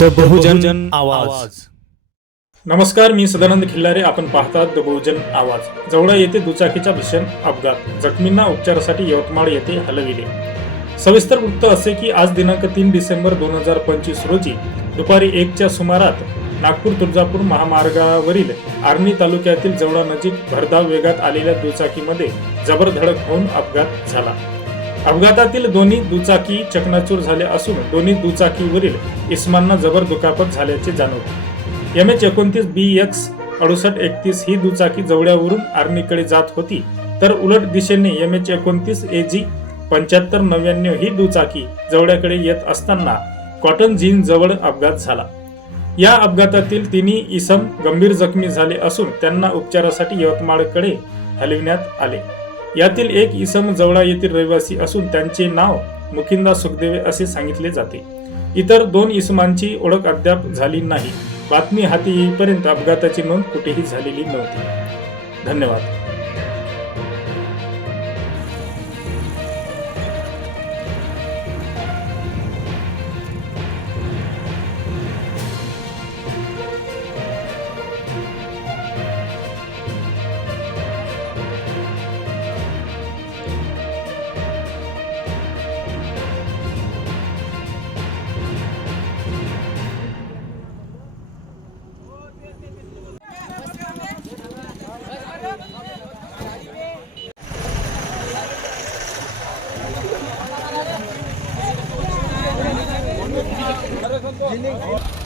The बहुजन आवाज नमस्कार मी सदानंद खिल्लारे. आपण पाहतात द बहुजन आवाज जवळा येथे दुचाकीचा भीषण अपघात. जखमींना उपचारासाठी यवतमाळ येथे हलविले. सविस्तर वृत्त असे की आज दिनांक तीन डिसेंबर दोन हजार पंचवीस रोजी दुपारी एकच्या सुमारात नागपूर तुळजापूर महामार्गावरील आर्णी तालुक्यातील जवळा नजीक भरधाव वेगात आलेल्या दुचाकीमध्ये जबरधडक होऊन अपघात झाला. अपघातातील दोन्ही दुचाकी चकनाचूर झाल्या असून दोन्ही दुचाकीवरील इस्मांना जबर दुखापत झाल्याचे जाणवते. एम एच एकोणतीस बी एक्स अडुसष्ट एकतीस ही दुचाकी जवळ्यावरून आर्मीकडे जात होती. तर उलट दिशेने एम एच एकोणतीस ए जी पंच्याहत्तर नव्याण्णव ही दुचाकी जवळ्याकडे येत असताना कॉटन जीन जवळ अपघात झाला. या अपघातातील तिन्ही इसम गंभीर जखमी झाले असून त्यांना उपचारासाठी यवतमाळकडे हलविण्यात आले. यातील एक इसम जवळा येथील रहिवासी असून त्यांचे नाव मुकिंदा सुखदेवे असे सांगितले जाते. इतर दोन इसमांची ओळख अद्याप झाली नाही. बातमी हाती येईपर्यंत अपघाताची नोंद कुठेही झालेली नव्हती. धन्यवाद. 今天可以